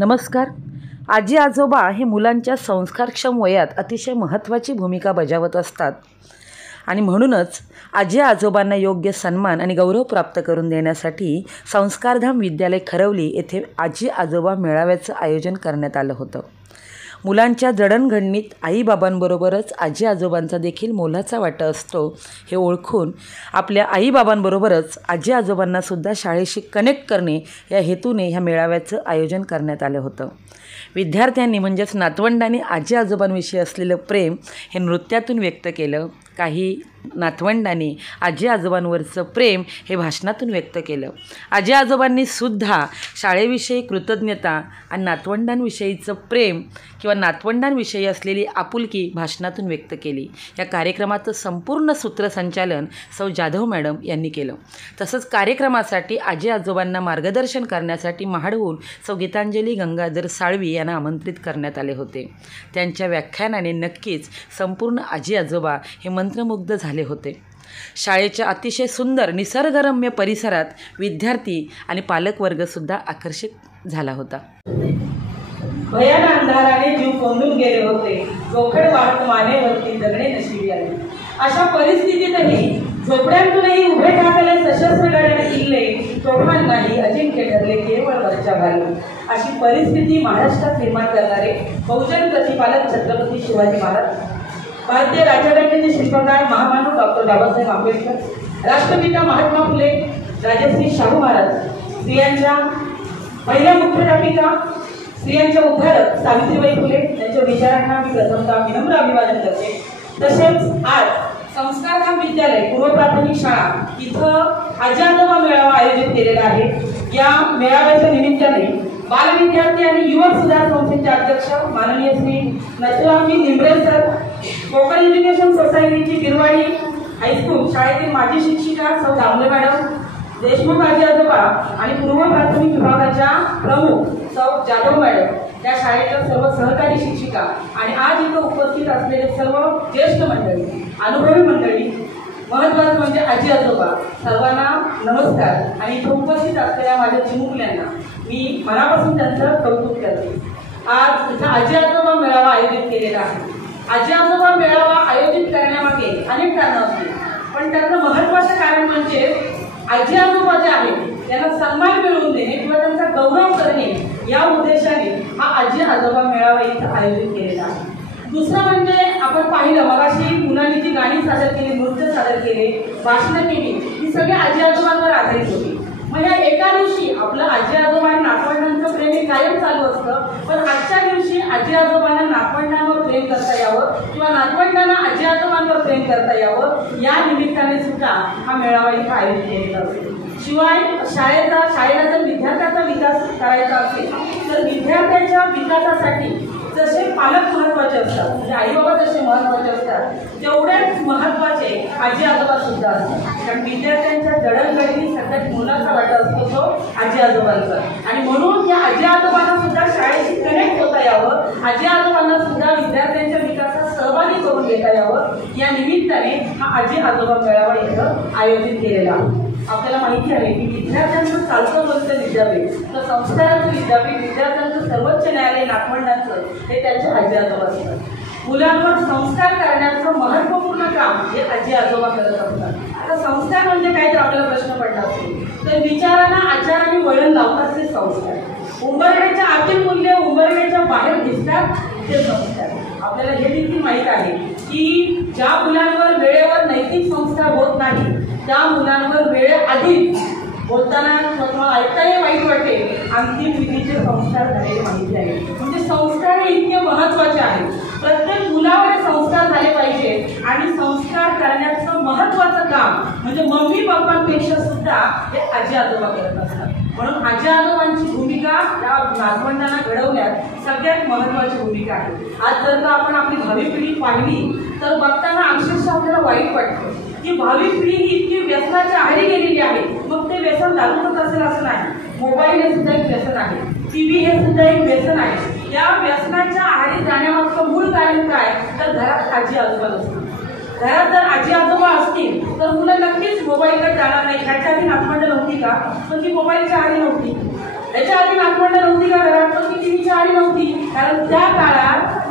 नमस्कार. आजी आजोबा हे मुलांच्या संस्कारक्षम वयात अतिशय महत्त्वाची भूमिका बजावत असतात आणि म्हणूनच आजी आजोबांना योग्य सन्मान आणि गौरव प्राप्त करून देण्यासाठी संस्कारधाम विद्यालय खरवली येथे आजी आजोबा मेळाव्याचं आयोजन करण्यात आलं होतं. मुलांच्या जडणघडणीत आईबाबांबरोबरच आजी आजोबांचा देखील मोलाचा वाटा असतो हे ओळखून आपल्या आईबाबांबरोबरच आजी आजोबांनासुद्धा शाळेशी कनेक्ट करणे या हेतूने ह्या मेळाव्याचं आयोजन करण्यात आलं होतं. विद्यार्थ्यांनी म्हणजेच नातवंडांनी आजी आजोबांविषयी असलेलं प्रेम हे नृत्यातून व्यक्त केलं. काही नातवंडांनी आजी आजोबांवरचं प्रेम हे भाषणातून व्यक्त केलं. आजी आजोबांनी सुद्धा शाळेविषयी कृतज्ञता आणि नातवंडांविषयीचं प्रेम किंवा नातवंडांविषयी असलेली आपुलकी भाषणातून व्यक्त केली. या कार्यक्रमाचं संपूर्ण सूत्रसंचालन सौ जाधव मॅडम यांनी केलं. तसंच कार्यक्रमासाठी आजी आजोबांना मार्गदर्शन करण्यासाठी महाडहून सौ गीतांजली गंगाधर साळवी यांना आमंत्रित करण्यात आले होते. त्यांच्या व्याख्यानाने नक्कीच संपूर्ण आजी आजोबा हे मंत्रमुग्ध झाले होते. शाळेच्या अतिशय सुंदर निसर्गरम्य परिसरात विद्यार्थी आणि पालकवर्गसुद्धा आकर्षित झाला होता. भयान अंधाराने जीव कोंडून गेले होते. जोखड वाहत मानेवरती जगणे नशिबी आले. अशा परिस्थितीतही झोपड्यांतूनही उभे ठाकले सशस्त्र लढ्याने किल्ले तोफांनाही अजिंक्य ठरले केवळ वरच्या घालून. अशी परिस्थिती महाराष्ट्रात निर्माण करणारे बहुजन प्रतिपालक छत्रपती शिवाजी महाराज, भारतीय राज्यघटनेचे शिल्पकार महामानव डॉक्टर बाबासाहेब आंबेडकर, राष्ट्रपिता महात्मा फुले, राजश्री शाहू महाराज, स्त्रियांच्या पहिल्या मुख्याध्यापिका, स्त्रियांच्या उद्धारक सावित्रीबाई फुले यांच्या विचारांना मी प्रथमतः विनम्र अभिवादन करते. तसेच आज संस्कारधाम विद्यालय पूर्व प्राथमिक शाळा इथं आजी आजोबा मेळावा आयोजित केलेला आहे. या मेळाव्याच्या निमित्ताने बालविद्यार्थी आणि युवक सुधार संस्थेचे अध्यक्ष माननीय श्री नथुरामजी निंबरे सर, कोकण एज्युकेशन सोसायटीची गिरवाडी हायस्कूल शाळेतील माजी शिक्षिका सौ दामले मॅडम, देशमुख आजी आजोबा आणि पूर्व प्राथमिक विभागाच्या प्रमुख सौ जाधव मॅडम, या शाळेच्या सर्व सहकारी शिक्षिका आणि आज इथं उपस्थित असलेले सर्व ज्येष्ठ मंडळी, अनुभवी मंडळी, महत्त्वाचं म्हणजे आजी आजोबा, सर्वांना नमस्कार. आणि इथं उपस्थित असलेल्या माझ्या चिमुकल्यांना मी मनापासून त्यांचं कौतुक करते. आज इथं आजी आजोबा मेळावा आयोजित केलेला आहे. आजी आजोबा मेळावा आयोजित करण्यामागे अनेक कारणं असतील, पण त्याचं महत्त्वाचं कारण म्हणजे आजी आजोबा जे आहेत त्यांना सन्मान मिळवून देणे किंवा त्यांचा गौरव करणे या उद्देशाने हा आजी आजोबा मेळावा इथं आयोजित केलेला आहे. दुसरं म्हणजे आपण पाहिलं मगाशी मुलांनी जी गाणी सादर केली, नृत्य सादर केले, भाषणं केली, ही सगळी आजी आजोबांवर आधारित होती. मग या एका दिवशी आपलं आजी आजोबा आणि नातवंडांचं प्रेम हे कायम चालू असतं, पण आजच्या दिवशी आजी आजोबांना नातवंडांवर प्रेम करता यावं किंवा नातवंडांना आजी आजोबांवर प्रेम करता यावं या निमित्ताने सुद्धा हा मेळावा इथं आयोजित केलेला असतो. शिवाय शाळेला जर विद्यार्थ्याचा विकास करायचा असेल तर विद्यार्थ्यांच्या विकासासाठी जसे पालक महत्त्वाचे असतात, म्हणजे आईबाबा जसे महत्त्वाचे असतात, तेवढेच महत्त्वाचे आजी आजोबा सुद्धा असतात. कारण विद्यार्थ्यांच्या जडणघडणीत सगळ्यात मोलाचा वाटा असतो तो आजी आजोबांचा. आणि म्हणून या आजी आजोबांना सुद्धा शाळेशी कनेक्ट होता यावं, आजी आजोबांना सुद्धा विद्यार्थ्यांच्या विकासात सहभागी करून घेता यावं या निमित्ताने हा आजी आजोबा मेळावा इथं आयोजित केलेला आहे. आपल्याला माहिती आहे की विद्यार्थ्यांचं चालतं बोलतं विद्यापीठ तर संस्काराचं विद्यापीठ, विद्यार्थ्यांचं सर्वोच्च न्यायालय नातवंडांचं हे त्यांचे आजी आजोबा असतात. मुलांवर संस्कार करण्याचं महत्त्वपूर्ण काम हे आजी आजोबा करत असतात. आता संस्कार म्हणजे काय तर आपल्याला प्रश्न पडला असेल तर विचारांना आचाराने वळण लावतात ते संस्कार. उंबरठ्याच्या आतील मूल्य उंबरठ्याच्या बाहेर दिसतात ते संस्कार. आपल्याला हे देखील माहीत आहे की ज्या मुलांवर वेळेवर नैतिक संस्कार होत नाही त्या मुलांवर वेळेआधी बोलताना तुम्हाला ऐकायला वाईट वाटेल अंतिम विधीचे संस्कार झालेले माहिती आहे. म्हणजे संस्कार हे इतके महत्त्वाचे आहेत. प्रत्येक मुलावर संस्कार झाले पाहिजे आणि संस्कार करण्याचं महत्त्वाचं काम म्हणजे मम्मी पप्पांपेक्षा सुद्धा हे आजी आजोबा करत असतात. म्हणून आजी आजोबांची भूमिका या नातवंडांना घडवण्यात सगळ्यात महत्त्वाची भूमिका आहे. आज जर का आपण आपली भावी पिढी पाहिली तर बघताना अक्षरशः आपल्याला वाईट वाटतं की भावी पिढी ही इतकी व्यसनाच्या आहारी गेलेली आहे. मग ते व्यसन दारूच असेल असं नाही, मोबाईल हे सुद्धा एक व्यसन आहे, टीव्ही हे सुद्धा एक व्यसन आहे. या व्यसनाच्या आहारी जाण्यामागचं मूळ कारण काय तर घरात आजी आजोबा नसतात. घरात जर आजी आजोबा असतील तर मुलं नक्कीच मोबाईलकडे जाणार नाही. ह्याच्या आधी नातवंड नव्हती का, पण ती मोबाईलच्या आधी नव्हती. याच्या आधी नातवंड नव्हती का घरात, पण ती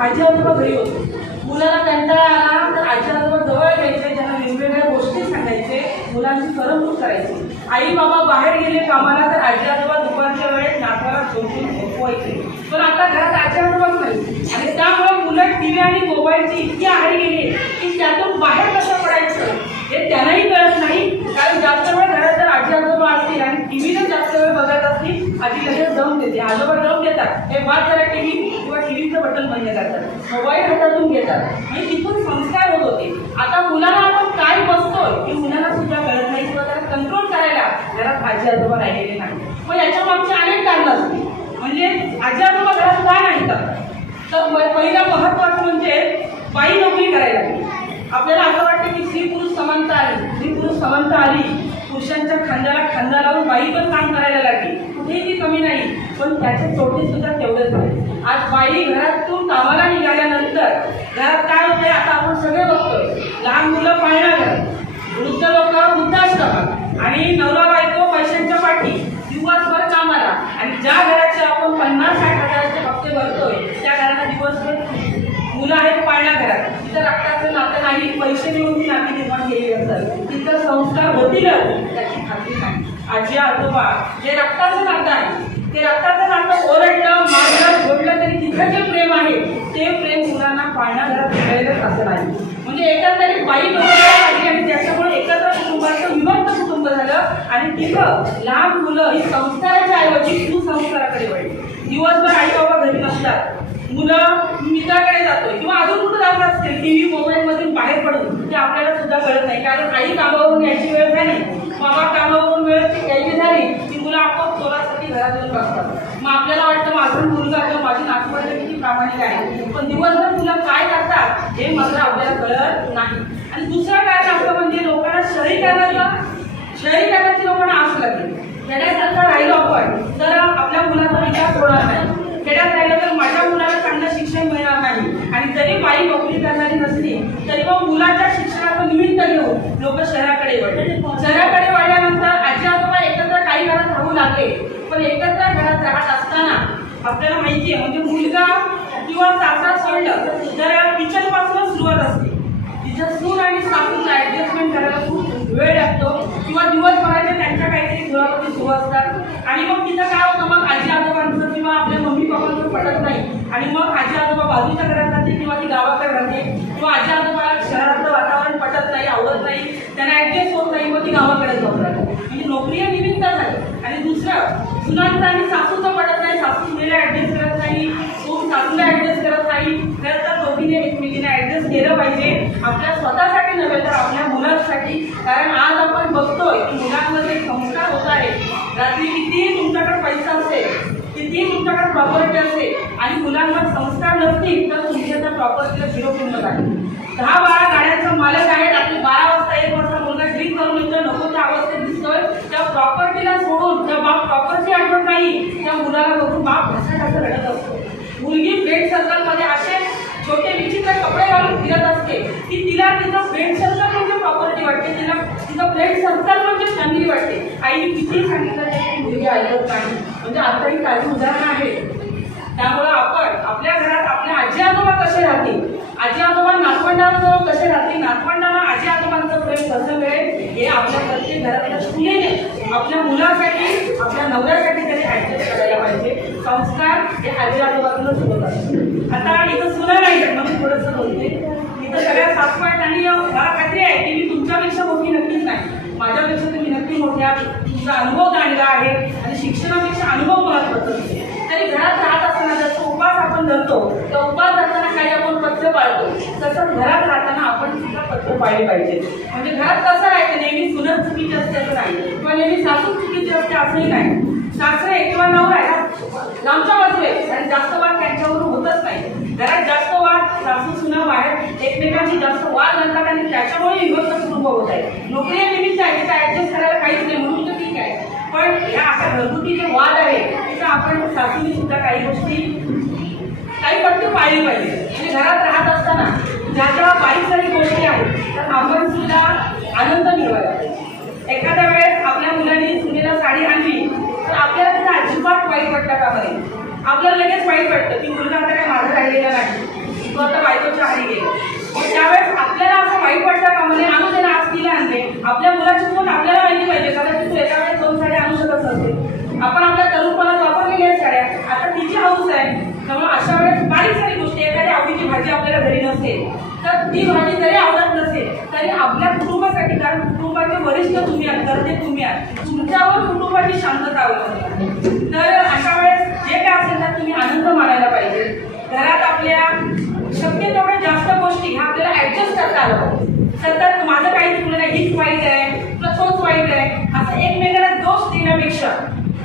आजी आजोबा घरी होते. मुलाला कंटाळा आला तर आजी आजोबा जवळ घ्यायचे, त्यांना वेगवेगळ्या गोष्टी सांगायचे, मुलांची करमणूक करायची. आई बाबा बाहेर गेले कामाला तर आजी आजोबा दुपारच्या वेळेत नातवाला झोपून झोपवायचे. पण आता घरात आजी आजोबाच नाही आणि त्यामुळे मुलं टीव्ही आणि मोबाईलची इतकी आहारी गेली की त्यातून बाहेर कसं पडायचं हे त्यांनाही कळत नाही. कारण जास्त वेळ घरात जर आजी आजोबा असतील आणि टीव्हीला जास्त वेळ बघत असतील, आजी लगेच दम देते, आजोबा दम देतात, हे बाद जरा टीव्ही किंवा टीव्हीचं बटन बंद करतात, मोबाईल हातातून घेतात आणि तिथून संस्कार होत होते. आता मुलाला आपण काय बसतोय हे मुलाला सुद्धा कळत नाही किंवा त्याला कंट्रोल करायला घरात आजी आजोबा राहिलेले नाही. मग याच्या मागची अनेक कारणं असतील. म्हणजे आजी आजोबा घरात का नाही तर पहिलं महत्वाचं म्हणजे बाई नोकरी करायला लागली. आपल्याला असं वाटतं की स्त्री पुरुष समानता आली, स्त्री पुरुष समानता आली, पुरुषांच्या खांद्याला खांदा लावून बाई पण काम करायला लागली, कुठेही ती कमी नाही. पण त्याचे तोटे सुद्धा तेवढेच आहे. आज बाई घरातून कामाला निघाल्यानंतर घरात काय होतंय आता आपण सगळे बघतोय, लहान मुलं पाळणार घर, वृद्ध लोक वृद्धाश्रमात आणि नवरा बायको पैशांच्या पाठी दिवसभर कामाला. आणि ज्या घराचे आपण 50-60 हजाराचे हप्ते भरतोय त्या घराला दिवसभर मुलं आहेत पाळण्या घरात. तिथं रक्ताचं नातं नाही, पैसे देऊन ती नाती निर्माण केली असतात, तिथं संस्कार होतीलच त्याची खात्री नाही. आजी आजोबा जे रक्ताचं नातं आहे ते रक्ताचं नातं ओरडलं मारलं जोडलं तरी तिथं जे प्रेम आहे ते प्रेम मुलांना पाळण्या घरात मिळायलाच असं नाही. म्हणजे एकंदरीत बाई नोकरीला लागली आणि त्याच्यामुळे एकत्र कुटुंबाचं विभक्त कुटुंब झालं आणि तिथं लहान मुलं ही संस्काराच्या ऐवजी सुसंस्काराकडे वळली. दिवसभर आई बाबा घरी नसतात, मुलं मित्राकडे जातोय किंवा अजून कुठं जात असतील टीव्ही मोबाईलमधून बाहेर पडून ते आपल्याला सुद्धा कळत नाही. कारण आई कामावरून यायची वेळ झाली, बाबा कामावरून वेळ यायची झाली की मुलं आपोआप चोरासाठी घरात येऊन बसतात. मग आपल्याला वाटतं माझा मुलगा किंवा माझी नातवंड किती प्रामाणिक आहे, पण दिवसभर मुलं काय करतात हे मात्र आपल्याला कळत नाही. आणि दुसरं कारण असं म्हणजे लोकांना शहरीकरणाची लोकांना आस लागली. खेड्यासारखं राहिलो आपण तर आपल्या मुलाचा विकास होणार नाही. खेड्यात राहिलं तर माझ्या मुलाला चांगलं शिक्षण मिळणार नाही. आणि जरी बाई नोकरी करणारी नसली तरी मग मुलाच्या शिक्षणाचं निमित्त घेऊन लोक शहराकडे वळले. शहराकडे वळल्यानंतर आजी आजोबा एकत्र काही घरात राहू लागले. पण एकत्र घरात राहत असताना आपल्याला माहिती आहे म्हणजे मुलगा किंवा सासरा सोडलं तर किचन पासूनच सुरुवात असते. तिच्या सून आणि सासूचा ऍडजस्टमेंट करायला खूप वेळ लागतो किंवा दिवसभराचे त्यांच्या काहीतरी घरावरती सुरू असतात. आणि मग तिथं काय होतं, मग आजी आजोबांचं किंवा आपल्या मम्मी पप्पांचं पटत नाही आणि मग आजी आजोबा बाजूच्या घरात राहते किंवा ती गावाकडे राहते किंवा आजी आजोबाला शहरातलं वातावरण पटत नाही, आवडत नाही, त्यांना ऍडजस्ट होत नाही, मग ती गावाकडे जाऊन राहते. म्हणजे नोकरी निमित्त झाली. आणि दुसरं सुनांचं आणि सासूचं पटत नाही, सासू सुनेला ऍडजस्ट करत नाही, सून सासूला ऍडजस्ट करत नाही. खरं तर दोघीने एकमेकीने ऍडजस्ट केलं पाहिजे, आपल्या स्वतःसाठी नव्हे तर आपल्या मुलांसाठी. कारण आज आपण बघतोय की मुलांमध्ये संस्कार होत आहे. रात्री कितीही तुमच्याकडे पैसा असेल, कितीही तुमच्याकडे प्रॉपर्टी असेल आणि मुलांवर संस्कार नसतील तर तुमच्या त्या प्रॉपर्टीला झिरो किंमत आहे. 10-12 गाड्यांचा मालक आहेत, आपली 12 वाजता 1 वाजता मुलगा ड्रिंक करून येतोय, नको त्या अवस्थेत दिसतोय, त्या प्रॉपर्टीला सोडून त्या बाप प्रॉपर्टी आठवत नाही, त्या मुलाला बघून बाप ढसाढसा रडत असतो. मुलगी फ्रेंड सर्कलमध्ये असे छोटे विचित्र कपडे घालून फिरत असते की तिला तिचं फ्रेंड सर्कल म्हणजे प्रॉपर्टी वाटते, तिला तिचं फ्रेंड सर्कल म्हणजे फॅमिली वाटते. आईने किती सांगितलं तरी मुलगी ऐकत नाही. म्हणजे आता ही काही उदाहरणं आहेत. त्यामुळं आपण आपल्या घरात आपल्या आजी आजोबा कसे राहतील, आजी आजोबा नातवंडांजवळ कसे राहतील, नातवंडांना आजी आजोबांचं प्रेम कसं मिळेल हे आपल्या प्रत्येक घरातल्या सुनेने आपल्या मुलासाठी आपल्या नवऱ्यासाठी तरी ऍडजस्ट करायला पाहिजे. संस्कार हे आजी आजोबातूनच होत असतात. आता इथं सुना नाही म्हणून थोडंसं बोलते. इथं सगळ्या सासू आहेत आणि मला खात्री आहे की मी तुमच्यापेक्षा मोठी नक्कीच नाही, माझ्यापेक्षा तुम्ही नक्की मोठ्या, तुमचा अनुभव चांगला आहे आणि शिक्षणापेक्षा अनुभव महत्त्वाचा असतो. तरी घरात राहत असताना जसं उपास आपण धरतो त्या उपास धरताना काही आपण पथ्य पाळतो तसं घरात राहताना आपण सुद्धा पथ्य पाळले पाहिजे. म्हणजे घरात कसं राहायचं, नेहमी सुनत चुकीची असते असं नाही किंवा नेहमी सासू चुकीची असते असंही नाही. सासरे किंवा नवरा लांबच्या बाजूला आहे आणि जास्त वाद त्यांच्यावरून होतच नाही. घरात जास्त वाद सासू सुना बाहेर एकमेकांची जास्त वाद घालतात आणि त्याच्यामुळे विभक्त कुटुंब होत आहे. नोकरी निमित्त आहे तिथं ऍडजस्ट करायला काहीच नाही म्हणून तर ठीक आहे. पण ह्या अशा घरगुती जे वाद आहे तिथं आपण सासूने सुद्धा काही गोष्टी काही पट्टी पाळली पाहिजे. म्हणजे घरात राहत असताना ज्या ज्या बारीक सारी गोष्टी आहेत तर आपण सुद्धा आनंद मिळवायला पाहिजे. एखाद्या वेळेस आपल्या मुलांनी सुनेला साडी आणली तर आपल्याला त्याचा अजिबात वाईट वाटतं का बरे, आपल्याला लगेच वाईट वाटतं की मुलगा आता काय माझं राहिलेला नाही. तो आता बायकोच्या हारी गेला. त्यावेळेस आपल्याला असं वाईट वाटतं का म्हणजे आणू दे ना, आज तिला आणते. आपल्या मुलाची कोण आपल्याला माहिती पाहिजे, कारण तू एका वेळेस 2 साड्या आणू शकत नसते. आपण आपल्या तरुणपणात वापरलेल्या साड्या, आता तिची हाऊस आहे. त्यामुळे अशा वेळेस बारीक सारी गोष्टी, एखादी आवडीची भाजी आपल्याला घरी नसेल तर ती भाजी जरी आवडत नसेल तरी आपल्या कुटुंबासाठी, कारण कुटुंबाचे वरिष्ठ तुम्ही आहात, तर ते तुम्ही आहात, तुमच्यावर कुटुंबाची शांतता अवलंबून. तर अशा वेळेस जे काय असेल तर तुम्ही आनंद मानायला पाहिजे. घरात आपल्या शक्य तेवढ्या जास्त गोष्टी ह्या आपल्याला ऍडजस्ट करता आलं पाहिजे. सतत माझं काही चुकलं नाही, हीच वाईट आहे, तुला तोच वाईट आहे, असं एकमेकाला दोष देण्यापेक्षा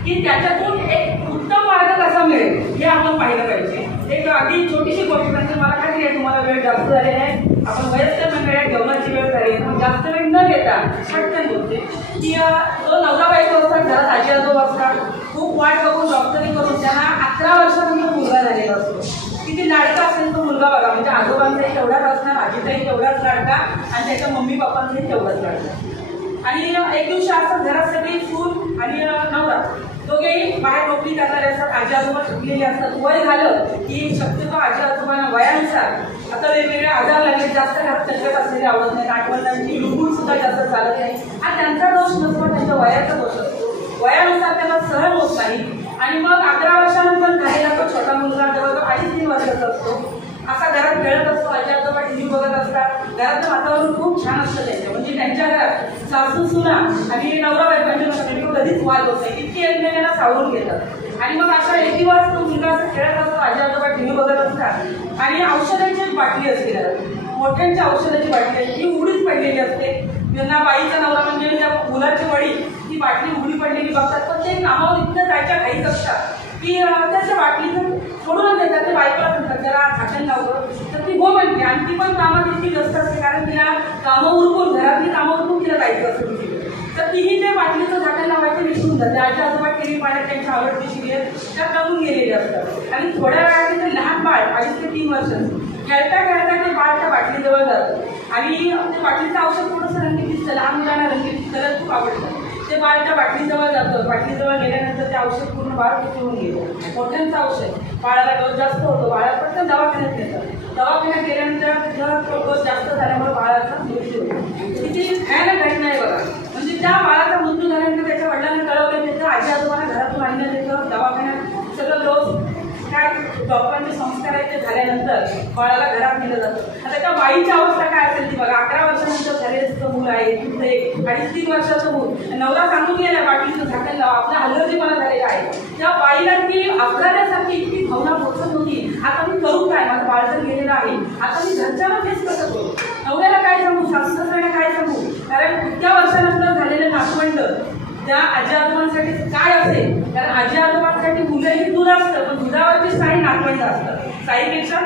की त्याच्यातून एक उत्तम मार्ग कसा मिळेल हे आपण पाहिलं पाहिजे. एक अगदी छोटीशी गोष्ट म्हणजे मला खात्री आहे तुम्हाला वेळ जास्त झालेला आहे, आपण वयस्कर मंडळात जेवणाची वेळ झाली आहे, जास्त वेळ न घेता पटकन बोलते की तो नवरा बायको असतात, घरात आजी आजोबा असतात, खूप वाट बघून डॉक्टरी करून त्यांना 11 वर्षानंतर मुलगा झालेला असतो. किती लाडका असेल तो मुलगा बघा, म्हणजे आजोबांचाही तेवढाच असणार, आजीचाही तेवढाच लाडका आणि त्याच्या मम्मी पप्पांचाही तेवढाच लाडका. आणि एक दिवशी असतात घरात सगळी सून आणि नवरा दोघेही बाहेर नोकरी करणारे असतात, आजी आजोबा शिकलेले असतात. वय झालं की शक्यतो आजी आजोबांना वयानुसार आता वेगवेगळे आजार लागले, जास्त घरात चटकट असलेले आवडत नाही, आठवणांची लुगूड सुद्धा जास्त चालत नाही. हा त्यांचा दोष नसतो, त्यांच्या वयाचा दोष असतो. वयानुसार त्याला सहन होत नाही आणि मग 11 वर्षानंतर झालेला तो छोटा मुलगा जवळजवळ 2.5-3 वर्षाचा असतो. असा घरात खेळत असतो, आजी आजोबा टीव्ही बघत असतात, घराचं वातावरण खूप छान असतं त्यांचं, म्हणजे त्यांच्या घरात सासू सुना आणि नवरा बायकोंच्या कधीच वाद होत नाही, इतकी एकमेकांना सावरून घेतात. आणि मग अशा एक दिवस तो मुलगा असं खेळत असतो, आजी आजोबा टीव्ही बघत असतात आणि औषधांची एक बाटली असते घरात, मोठ्यांच्या औषधाची बाटली असते, ती उघडीच पडलेली असते. त्यांना बाईचा नवरा म्हणजे त्या मुलाची वडील ती बाटली उघडी पडलेली बघतात, पण ते कामावर इतकं जायच्या घाईत असतात की त्याच्या बाटलीचं सोडून देतात. ते बायकोला म्हणतात जरा झाकण लावलं तर ती हो म्हणते आणि ती पण कामात इतकी व्यस्त असते, कारण तिला कामं उरकून घरातली कामं उरकून तिला जायचं असतं तिथे. तर तीही त्या बाटलीचं झाकण लावायचं विसरून जाते. आजी आजोबा टीव्ही पाहण्यात त्यांच्या आवडती सिरियल त्या करून गेलेले असतात आणि थोड्या वेळाने ते लहान बाळ 2.5 ते 3 वर्षाचं खेळता खेळता ते बाळ त्या बाटलीजवळ जातं आणि ते बाटलीचं औषध थोडंसं रंगीत दिसतं, लहान मुलांना रंगीत कलर खूप आवडतं. ते बाळ त्या बाटलीजवळ जातं, बाटलीजवळ गेल्यानंतर ते औषध पूर्ण बाळ पिऊन गेलं. मोठ्यांचं औषध, बाळाला डोस जास्त होतो, बाळाला पटकन दवाखान्यात नेतात. दवाखान्यात गेल्यानंतर जर डोस जास्त झाल्यामुळे बाळाचा मृत्यू होतो. किती भयानक घटना आहे बघा. म्हणजे त्या बाळाचा मृत्यू झाल्यानंतर त्याच्या वडिलांना कळवलं, त्याचं आजी आजोबांना घरातून आणलं, त्याचं दवाखान्यात सगळं डोस काय डॉक्टरांचे संस्कार आहेत ते झाल्यानंतर बाळाला घरात नेलं जातं. आता त्या बाईची अवस्था काय असेल ती बघा. 11 वर्षानंतर झालेलं मूल आहे, तुमचं एक 2.5-3 वर्षाचं मूल, नवरा सांगून गेला बाटलीचं झाकण लावा, आपला हलर्जीपणा झालेला आहे. त्या बाईला ती अपराध्यासारखी इतकी भावना पोचत होती, आता मी करू काय, माझं बाळ जर गेलेलं आहे, आता मी घरच्याला फेस कसं करू, नवऱ्याला काय सांगू, सासू सासऱ्याला काय सांगू, कारण इतक्या वर्षानंतर झालेलं नातवंड त्या आजी आजोबांसाठी काय असेल, कारण आजी आजोबांसाठी मुलंही दूध असतं, पण दुधावरची साई नातवंड असतं. साईपेक्षा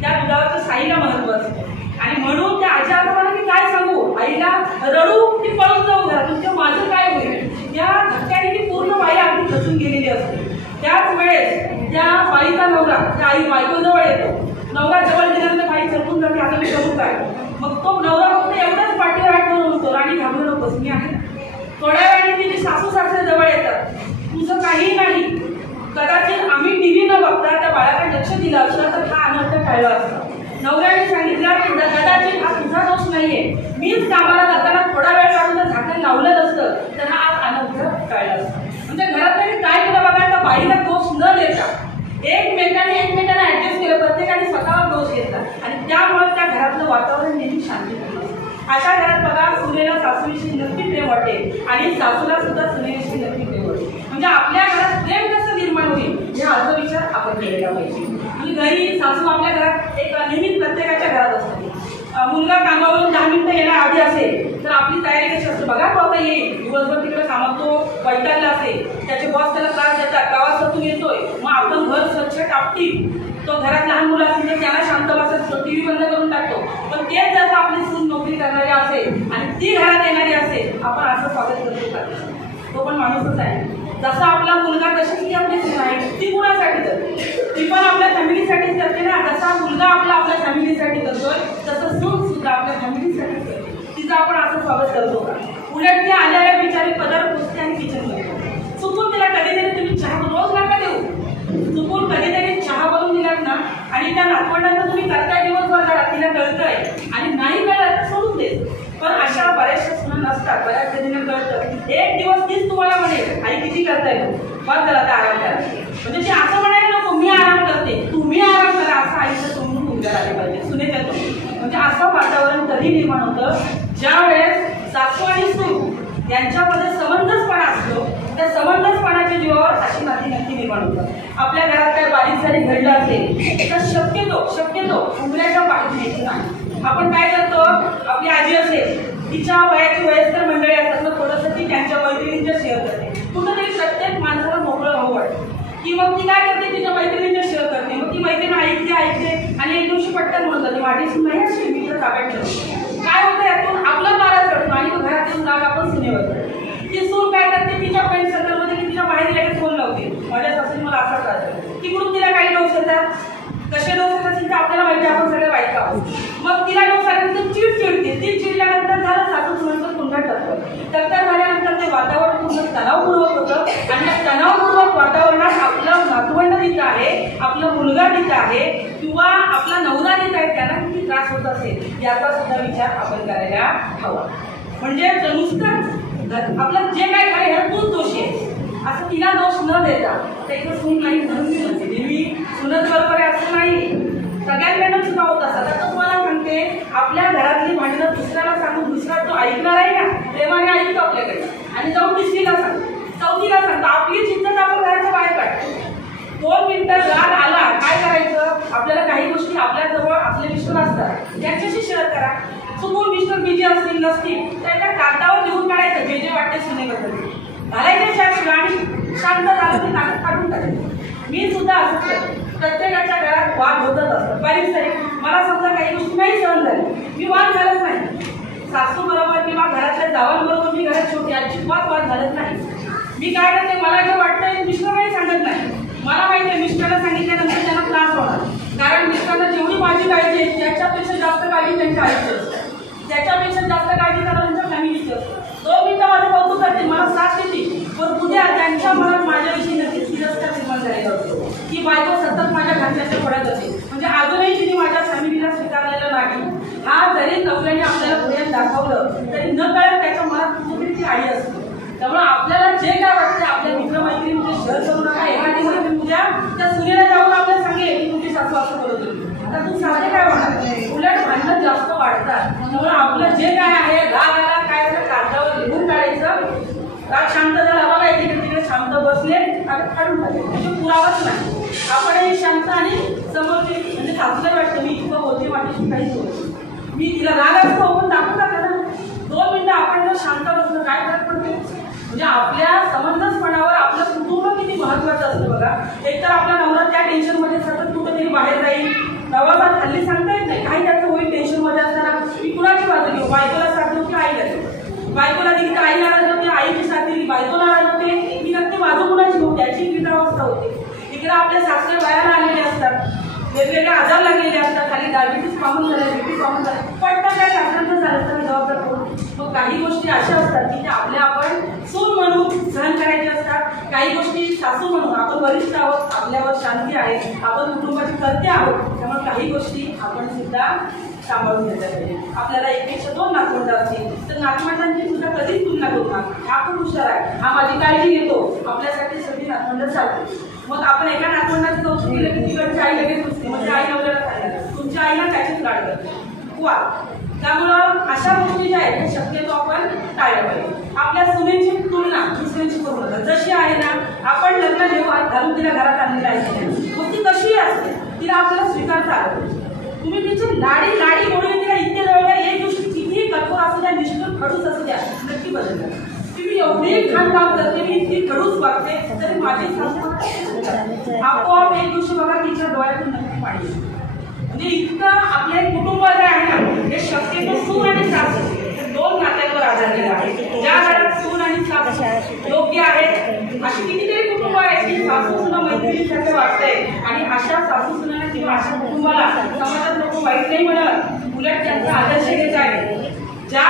त्या दुधावरच्या साईला महत्व असतं आणि म्हणून त्या आजी आजोबांना मी काय सांगू, आईला रडू की पळून जाऊ घरातून, किंवा माझं काय होईल, या धक्क्याने ती पूर्ण बाई अगदी खचून गेलेली असते. त्याच वेळेस त्या बाईचा नवरा त्या आई बायकोजवळ येतो, नवरा जवळ गेल्यानंतर बाई चढून जाते, आता मी करू काय. मग तो नवरा फक्त एवढंच पाठीवर हात ठेवून म्हणतो, आणि घाबरू नकोस मी आहे. थोड्या वेळाने तिची सासू सासरे जवळ येतात, तुझं काहीही नाही, कदाचित आम्ही टीव्ही न बघता त्या बाळाकडे लक्ष दिलं असतं तर हा अनर्थ टाळला असता. नवऱ्याने सांगितलं की कदाचित हा तुझा दोष नाहीये, मीच कामाला जाताना थोडा वेळ काढून जर झाकण लावलं नसतं तर हा आज अनर्थ टाळला असता. म्हणजे घरात तरी काय केलं बघा, त्या बाईला दोष न देता एकमेकांना ऍडजस्ट केलं, प्रत्येकाने स्वतःवर दोष घेतला आणि त्यामुळे त्या घरातलं वातावरण नेहमी शांती झालं. अशा घरात बघा सुनेला सासूविषयी नक्की प्रेम वाटेल आणि सासूला सुद्धा सुनेविषयी नक्की प्रेम वाटेल. म्हणजे आपल्या घरात प्रेम कसं निर्माण होईल याचा विचार आपण केलेला पाहिजे. म्हणजे घरी सासू आपल्या घरात एक नेहमीच प्रत्येकाच्या घरात असते. मुलगा कामावरून 10 मिनिटं येण्या आधी असेल तर आपली तयारी कशी असते बघा, तो आता येईल, दिवसभर तिकडे कामात तो वैतागला असेल, त्याचे बॉस त्याला त्रास देतात, प्रवासातून येतोय, मग आपण घर स्वच्छ टापटीप, तो घरात लहान मुलं असतील तर त्यांना शांत बसत टीव्ही बंद करून टाकतो. पण तेच जर आपली सून नोकरी करणारी असेल आणि ती घरात येणारी असेल, आपण असं स्वागत करतो का, तो पण माणूसच आहे. जसा आपला मुलगा तशीच ती आपली सून आहे, ती कुणासाठी करते, ती पण आपल्या फॅमिलीसाठीच करते ना. जसा मुलगा आपल्या फॅमिलीसाठी करतोय तसं सून सुद्धा आपल्या फॅमिलीसाठी करते. तिचं आपण असं स्वागत करतो का. उलट ती आल्याला बिचारी पदार्थ पुसते आणि किचनमध्ये चुकून तिला कधीतरी तुम्ही चहा रोज नका देऊ, चुकून कधीतरी चहा बनवून दिलात ना आणि त्या नातवंडांना तुम्ही करताय पण अशा बऱ्याचशा सुना नसतात. बऱ्याच जणींना कळतं एक दिवस तीच तुम्हाला म्हणेल आई किती करताय बस जरा आता आराम करा. म्हणजे ती असं म्हणायला नको मी आराम करते तुम्ही आराम करा असं आईचं समजून तुमच्या आले पाहिजे सुनेच्या तुम्ही. म्हणजे असं वातावरण कधी निर्माण होतं ज्या वेळेस सासू आणि सून यांच्यामध्ये समंजसपणा असतो. त्या समंजसपणाच्या जीवावर अशी नाती नक्की निर्माण होतात. आपल्या घरात काय बारीक सारी घडलं असेल तर शक्यतो उमऱ्याच्या बाहेर न्यायचं नाही. आपण काय करतो आपली आजी असेल तिच्या वयाची वयस्कर मंडळी असतात तर थोडंसं ती त्यांच्या मैत्रिणींच्या शेअर करते. कुठंतरी प्रत्येक माणसाला मोकळं भाऊ वाटतं की मग ती काय करते तिच्या मैत्रिणींच्या शेअर करते. मग ती मैत्रीण ऐकते आणि एक दिवशी पटकन म्हणून जाते माझी सून नाही अशी मी तर ताब्यात ठेवते. काय होतं यातून आपला मारा चढतो आणि घरात येऊन राग आपण सुनेवर करतो. ती सून काय करते तिच्या फ्रेंड सर्कलमध्ये की तिच्या बाहेर लगेच फोन लावते माझ्या सासून मला असं कळतं की कुठून तिला काही डोस येतात. कसे डोस येतात ते आपल्याला माहिती आपण सगळे बायका आहोत. मग तिला डोस आल्यानंतर चिडते. ती चिडल्यानंतर झालं सासू सुनांचं पुन्हा टक्कर झाल्यानंतर ते वातावरण पूर्ण तणावपूर्वक होतं आणि त्या तणावपूर्वक वातावरणात आपलं नातवंड तिथं आहे आपला मुलगा तिथं आहे किंवा आपला नवरा तिथं आहे त्यांना किती त्रास होत असेल याचा सुद्धा विचार आपण करायला हवा. म्हणजे नुसतंच आपलं जे काय आहे ह्यात तूच दोषी आहे असं तिला दोष न देता तर इथं सून नाही म्हणून मी म्हणते नेहमी सुनत बरोबर आहे असं नाही. सगळ्यांकडनं सुद्धा होत असतात. आता तुम्हाला सांगते आपल्या घरातली भांडणं दुसऱ्याला सांगून दुसरा तो ऐकणार आहे ना प्रेमाने ऐकतो आपल्याकडे आणि जाऊन तिसरीला सांगतो चौथीला सांगतो आपली चिंता आपण घराच्या बाहेर काढतो. 2 मिनिटं राग आला काय करायचं आपल्याला काही गोष्टी आपल्याजवळ आपले मिस्टर असतात त्यांच्याशी शेअर करा. चुकून मिस्टर बिझी असतील नसतील तर त्या कागदावर लिहून काढायचं जे वाटते सुनेबद्दल घालायचे शाळेत आणि शांत झालं की कागद काढून टाकायचं. मी सुद्धा असंच करते. प्रत्येकाच्या घरात वाद होतच असतात बारीक सारीक. मला समजा काही गोष्टी नाही सहन झाली मी वाद घालत नाही. सासू बरोबर किंवा घरातल्या जावांबरोबर मी घरात छोटी अजिबात वाद घालत नाही. मी काय करते मला जे वाटतं मिस्टरलाही सांगत नाही. मला माहिती आहे मिस्टरला सांगितल्यानंतर त्यांना त्रास होणार कारण मिस्टरला जेवढी माझी काळजी आहे त्याच्यापेक्षा जास्त काळजी त्यांच्या आईची असते. त्याच्यापेक्षा जास्त काळजी त्याला त्यांच्या फॅमिलीची असते. 2 मिनिटं माझं कौतुक करते मला साथ देते पण उद्या त्यांच्या मनात माझ्याविषयी नक्कीच तिरस्कार निर्माण झालेला असतो की बायको सतत माझ्या घातल्याच्या पडत असेल. म्हणजे अजूनही तिने माझ्या फॅमिलीला स्वीकारलेलं नाही. हा जरी नवऱ्याने आपल्याला पुढे दाखवलं तरी न कळत त्याच्या मनात कुठेतरी ती आई असते. त्यामुळे आपल्याला जे काय वाटतं आपल्या मित्रमैत्रिणींचे शेअर करू नका. एखादी मैत्रीण उद्या त्या सुनेला जाऊन आपल्याला सांगेल की तुमची सासू असं करत होती. आता तू साधे काय होणार उलट भांडणं जास्त वाढतात. त्यामुळे आपलं जे काय आहे राग आला काय कागदावर लिहून काढायचं. राग शांत झाला बघा तिकडे शांत बसले आणि काढून टाकले म्हणजे पुरावाच नाही. आपणही शांत आणि समोरची म्हणजे सासूला वाटतं मी इतकं बोलते वाटते काहीच होत मी तिला राग असतो पण दाखवू टाका ना 2 मिनिटं आपण जर शांत बसलं काय फरक पडते. म्हणजे आपल्या समंजसपणावर आपलं कुटुंब किती महत्वाचं असतं बघा. एकतर आपला नवरा त्या टेन्शनमध्ये सतत कुठेतरी बाहेर जाईल प्रवासात हल्ली सांगता येत नाही काही त्याचं होईल टेन्शनमध्ये असताना मी कुणाची बाजू घेऊ बायकोला साथ देऊ की आईला देऊ. बायकोला दिली तर आई नाराज होते आईची साथ दिली बायको नाराज होते मी नक्की बाजू कुणाची घेऊ त्याची विचारावस्था होते. इकडे आपल्या सासरे बाहेर आलेले असतात वेगवेगळे आजार लागलेले असतात खाली डायबिटीस कॉमन झाले बीपी कॉमन झाले पटकन काय सासऱ्यांचं झालं तर जबाबदार करू. मग काही गोष्टी अशा असतात की त्या आपल्या आपण सून म्हणून सहन करायच्या असतात. काही गोष्टी सासू म्हणून आपण वरिष्ठ आहोत आपल्यावर शांती आहे आपण कुटुंबाची कर्ते आहोत त्यामुळे काही गोष्टी आपण सुद्धा सांभाळून घेतल्या पाहिजे. आपल्याला 1पेक्षा 2 नातवंड असतील तर नातवंडांची सुद्धा कधीच तुलना करू नका. हा खूप हुशार आहे हा माझी काळजी घेतो आपल्यासाठी सगळी नातवंड चालते. मग आपण एका नातवंडाचं कौतुक केलं की तिकडची आई लगेच दुसरी म्हणजे आई नवऱ्याला सांगायला तुमच्या आईला त्याचीच लाड करते वा. त्यामुळं अशा गोष्टी ज्या आहेत शक्यतो आपण टाळल्या पाहिजे. आपल्या सुनेची तुलना दुसऱ्यांची करू नका. जशी आहे ना आपण लग्न जेव्हा घालून तिला घरात आणलेलं आहे मग ती कशी असते तिला आपल्याला स्वीकारता आलं. तुम्ही तिची लाडी लाडी म्हणून तिला इतके जवळ एक गोष्टी कितीही कठोर असू द्या निष्ठूर खडूस असू द्या नक्की बदलतात. मी एवढी घाण काम करते मी इतकी खडूस वागते तरी माझी सासू आपोआप एक दिवशी बघा तिच्या डोळ्यातून नक्की पाणी म्हणजे इतकं आपल्या कुटुंब जे आहे ना हे शक्यतो सून आणि सासू 2 नात्यांवर आधारलेलं आहे. ज्या घरात सून आणि सासू योग्य आहेत अशी कितीतरी कुटुंब आहेत की सासू सुना मैत्रिणीसारखे वाटतंय आणि अशा सासू सुनांना किंवा अशा कुटुंबाला समाजात लोक वाईट नाही म्हणत उलट त्यांचा आदर्श घेत आहे. ज्या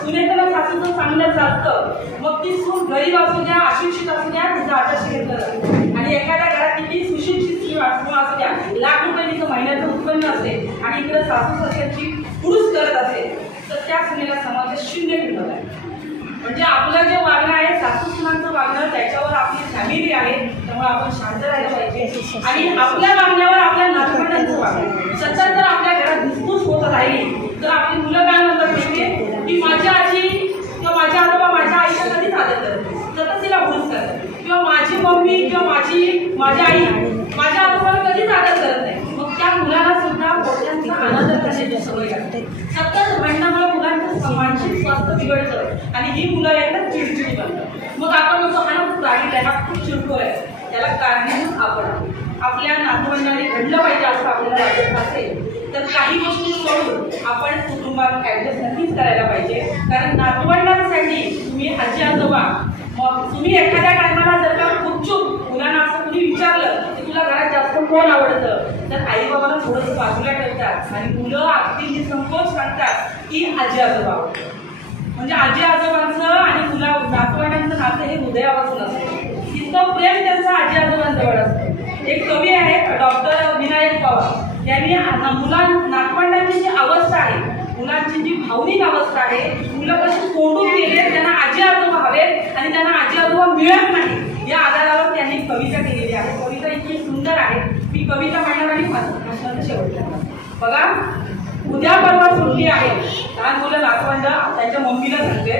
सुनेला सासूचं चांगलं चालतं मग ती सून गरीब असू द्या अशिक्षित असू द्या तिचा आदर्श घेतला जातो. आणि एखाद्या घरात किती सुशिक्षित स्त्री असू द्या लाख रुपये तिचं महिन्याचं उत्पन्न असेल आणि इकडे सासू सासऱ्याची पुरुष करत असेल तर त्या सुनेला समाजात 0 किंमत आहे. म्हणजे आपलं जे वागणं आहे, सासू सुनांचं वागणं, त्याच्यावर आपली फॅमिली आहे, त्यामुळे आपण शांत राहायला पाहिजे. आणि आपल्या वागण्यावर आपल्या नातवंडांचं वागणं सतत जर आपल्या घरात धुसफूस होत राहिली तर आपली मुलं काय म्हणतात माहिती की माझी आजी किंवा माझ्या आजोबा माझ्या आईला कधीच आदर करत नाही, सतत तिला भूस करतात, किंवा माझी मम्मी किंवा माझी आई माझ्या आजोबाला कधीच आदर करत नाही. मग त्या मुलाला सुद्धा मोठ्यांचा आदर करण्याची सवय लागते. सतत भांडणामुळे मुलांचं मानसिक स्वास्थ्य बिघडतं आणि ही मुलं एकदम चिडचिडी बनतात. मग आपण म्हणतो हा ना खूप रागीट आहे, हा खूप चिडको आहे, त्याला कारणीभूत आपण आहोत. आपल्या नातवंडाने घडलं पाहिजे असं आपल्याला वाटत असेल तर काही गोष्टी सोडून आपण कुटुंबात ऍडजस्ट नक्कीच करायला पाहिजे. कारण नातवंडांसाठी तुम्ही आजी आजोबा, मग तुम्ही एखाद्या टायमाला जर का गुपचूप मुलांना असं कुणी विचारलं की तुला घरात जास्त कोण आवडतं तर आई बाबाला थोडंसं बाजूला ठेवतात आणि मुलं अगदी निसंकोच सांगतात की आजी आजोबा. म्हणजे आजी आजोबांचं आणि नातवंडांचं नातं हे हृदयापासून असतं. इतकं प्रेम त्यांचं आजी आजोबांजवळ असतं. एक कवी आहे डॉक्टर विनायक पवार, यांनी नातवंडांची जी अवस्था आहे, मुलांची जी भावनिक अवस्था आहे, मुलं कशी कोंडून गेले, त्यांना आजी आजोबा हवेत आणि त्यांना आजी आजोबा मिळत नाही, या आधारावर त्यांनी कविता केलेली आहे. कविता इतकी सुंदर आहे. मी कविता म्हणणार आणि भाषणाचा शेवटला बघा. उद्या परवा सुट्टी आहे, लहान मुलं नातवंड त्यांच्या मम्मीला सांगते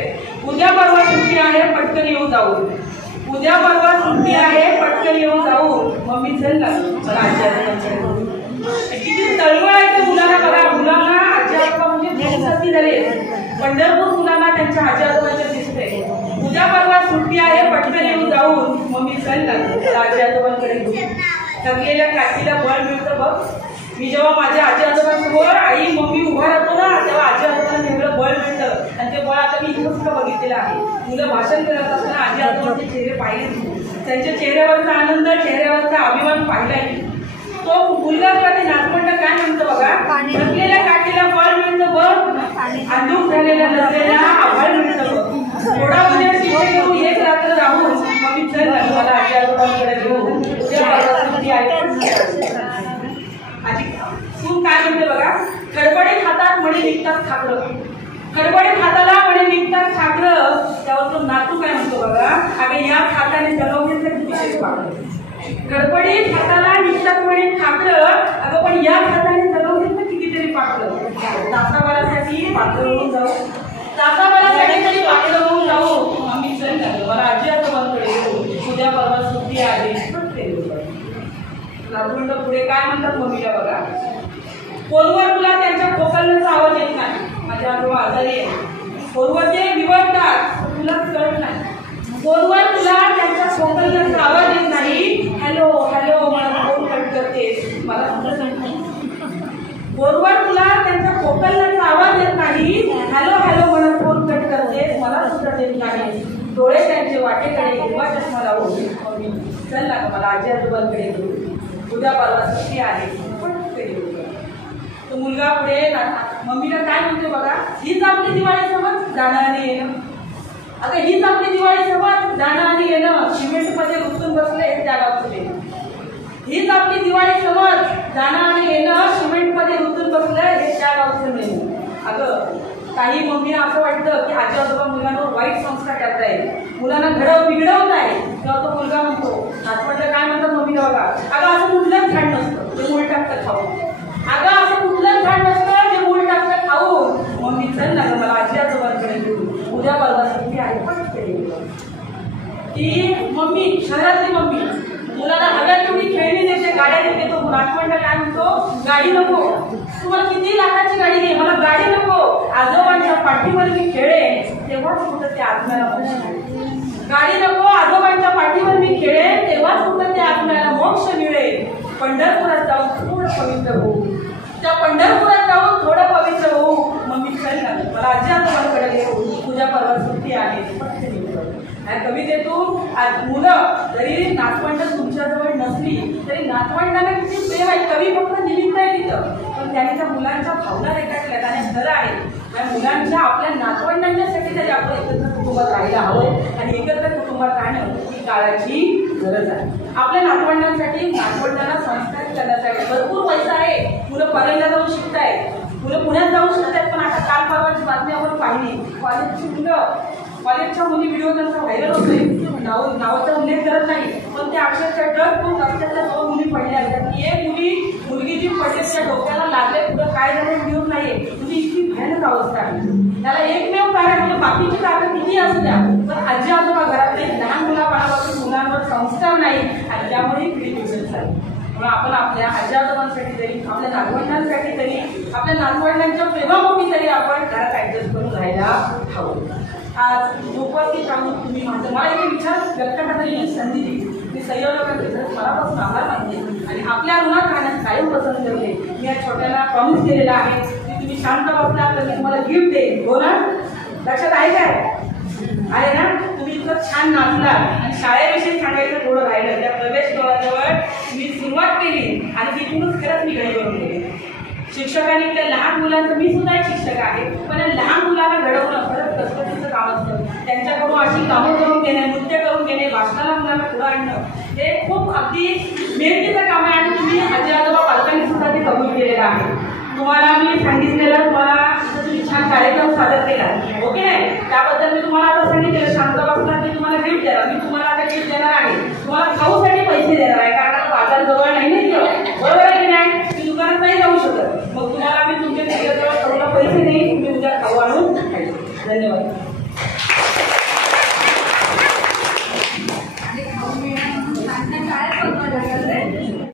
उद्या परवा सुट्टी आहे पटकन येऊन जाऊ, उद्या परवा सुट्टी आहे पटकन येऊन जाऊ, मम्मी चल ना मला आजी आजोबांकडे. किती तळमळ आहे त्या मुलांना बघा. मुलांना आजी आजोबा म्हणजे झाले, पंढरपूर मुलांना त्यांच्या आजी आजोबांच्या दिसते. उद्या परवा सुट्टी आहे पटकन येऊन जाऊन, मम्मी चल ना आजी आजोबांकडे घेऊन. थकलेल्या काठीला बळ मिळतं बघ. मी जेव्हा माझ्या आजी आजोबांसमोर आई मम्मी उभा राहतो ना तेव्हा आजी आजोबांना एवढं बळ मिळतं. आणि ते बळ आता मी इथं सुद्धा बघितलेलं आहे. मुलं भाषण करत असताना आजी आजोबांचे चेहरे पाहिले, त्यांच्या चेहऱ्यावरचा आनंद, चेहऱ्यावरचा अभिमान पाहिलाय. तो मुलगा किंवा ते नातवंड काय म्हणतो बघा, थकलेल्या काठीला बळ मिळतं बघ, अंधुक झालेल्या नजरेला आभाळ मिळतं बघ, थोडा उद्या तिथे घेऊ एक रात्र राहून मम्मी चल मला आजी आजोबांकडे घेऊन. आजी सून काय म्हणते बघा, खडबडीत हातात म्हणे निघतात खाकरं, खडबडीत हाताला म्हणे निघतात खाकरं. त्यावर तो नातू काय म्हणतो बघा, अगं या हाताने जलवले तर किती पाकरं, खडबडीत हाताला निघतात म्हणे खाकरं, अगं पण या हाताने जलवले तर कितीतरी पाकरं. तासाभरासाठी पाकरं होऊन जाऊ, तासाभरासाठी तरी पाकरं होऊन जाऊ, आम्ही चल मला आजी आजोबांकडे येऊ, उद्या परवा सुट्टी आहे. नातवंड पुढे काय म्हणतात मम्मीला बघा, फोनवर तुला त्यांच्या खोकलण्याचा आवाज येत नाही, माझ्या आजोबा आजारी आहे, फोनवर ते बिघडतात तुला कळत नाही, फोनवर तुला त्यांच्या खोकलण्याचा आवाज येत नाही, हॅलो हॅलो मला फोन कट करते मला सुद्धा सांगते. फोनवर तुला त्यांच्या खोकलण्याचा आवाज येत नाही, हॅलो हॅलो मला फोन कट करते मला सुद्धा देत नाही, डोळे त्यांचे वाटेकडे हिरवा चष्मा लावून चल ना मला आजी आजोबांकडे घेऊ, उद्या परवा सुट्टी आहे. तो मुलगा पुढे मम्मीला काय म्हणतो बघा, हीच आपली दिवाळी समज जाणं आणि येणं. आता हीच आपली दिवाळी समज जाणं आणि येणं, सिमेंट मध्ये रुतून बसले त्या गावचं येणं. हीच आपली दिवाळी समज जाणं आणि येणं, सिमेंट मध्ये रुतून बसलं हे त्या गावचं येणं. अगं काही मम्मीला असं वाटतं की आजी आजोबा मुलांवर वाईट संस्कार करताय, मुलांना घडव बिघडवत आहे. तेव्हा तो मुलगा म्हणतो, नातवंड काय म्हणतात मम्मीला बघा, अगं असं कुठलंच झाड नसतं जे मूळ टाकतं खाऊन, अगं असं कुठलंच झाड नसतं जे मूळ टाकतं खाऊन, मम्मी चल ना मला आजी आजोबांकडे घेऊन, उद्या परवा सुट्टी आहे पण ती मम्मी शहरातली मम्मी मुलाला हव्या तेवढी खेळणी देते, गाड्या देते. तो नातवंड काय म्हणतो, गाडी नको, तुम्हाला किती लाखाची गाडी घे मला गाडी नको, आजोबांच्या पाठीवर मी खेळेन तेव्हाच कुठं ते आत्म्याला मोक्ष, गाडी नको आजोबांच्या पाठीवर मी खेळेन तेव्हाच कुठं ते आत्म्याला मोक्ष मिळेल. पंढरपुरात जाऊन थोडं पवित्र होऊ, त्या पंढरपुरात जाऊन थोडं पवित्र होऊ, मम्मी चल ना मला आजी आजोबांकडे घेऊ, उद्या परवा सुट्टी आहे. कवितेतून मुलं जरी नातवंड तुमच्याजवळ नसली तरी नातवंडाला किती प्रेम आहे. कवी फक्त निमित्त आहे तिथं, पण त्यांनी त्या मुलांच्या भावना रेखाटल्यात आणि खरं आहे मुलांच्या आपल्या नातवंडांच्यासाठी तरी आपण एकत्र कुटुंबात राहायला हवं आणि एकत्र कुटुंबात राहणं ही काळाची गरज आहे. आपल्या नातवंडांसाठी नातवंडांना संस्कारित करण्यासाठी भरपूर पैसा आहे. मुलं परळीला जाऊन शिकतायत, मुलं पुण्यात जाऊन शिकतायत, पण आता काल परवा महत्त्वाची बातमी आपण पाहिली. कॉलेजच्या मुली व्हिडिओ त्यांचा व्हायरल होतोय. नावाचा उल्लेख करत नाही, पण त्या अक्षरशः ड्रग करून रस्त्याच्या 2 मुली पडल्या आहेत. एक मुलगी जी पडली त्या डोक्याला लागले, पुढे काय झालं व्हिडिओ नाहीये. म्हणजे इतकी भयानक अवस्था आहे. त्याला एकमेव कारण म्हणजे बाकीची कारण किती असू द्या, पण आजी आजोबा घरातले लहान मुलाबाळापासून मुलांवर संस्कार नाही आणि त्यामुळे पिढी विकसित झाली. म्हणून आपण आपल्या आजी आजोबांसाठी तरी, आपल्या नातवंडांसाठी तरी, आपल्या नातवंडांच्या प्रेमापोटी तरी आपण घरात ऍडजस्ट करून राहायला हवं. आज उपस्थित राहून तुम्ही माझं मला एक विचार व्यक्त करण्याची संधी दिली. मी संयोजकांचे मनापासून आभार मानते आणि आपल्या ऋणात राहण्यास कायम पसंत करते. मी या छोट्याला प्रॉमिस केलेला आहे की तुम्ही शांत बसला तर मी तुम्हाला गिफ्ट देईन. हो ना? लक्षात आहे काय? आहे ना? तुम्ही इतकं छान नाचला आणि शाळेविषयी सांगायचं थोडं राहिलं. त्या प्रवेशद्वाराजवळ मी सुरुवात केली आणि तिथूनच खरंच मी घरी करून गेले. शिक्षकांनी त्या लहान मुलांचं, मी सुद्धा एक शिक्षक आहे, पण या लहान मुलांना घडवणं खरंच कसरतीचं काम असतं. त्यांच्याकडून अशी कामं करून घेणे, नृत्य करून घेणे, भाषणाला मुलांना पुढं आणणं हे खूप अगदी मेहनतीचं काम आहे आणि तुम्ही आजी आजोबा पालकांनी सुद्धा ते कबूल केलेलं आहे. तुम्हाला मी सांगितलेलं, तुम्हाला तुम्ही छान कार्यक्रम सादर केला, ओके नाही? त्याबद्दल मी तुम्हाला आता सांगितलेलं शांत बसणार, मी तुम्हाला गिफ्ट देणार. मी तुम्हाला आता गिफ्ट देणार आहे, तुम्हाला खाऊसाठी पैसे देणार आहे. कारण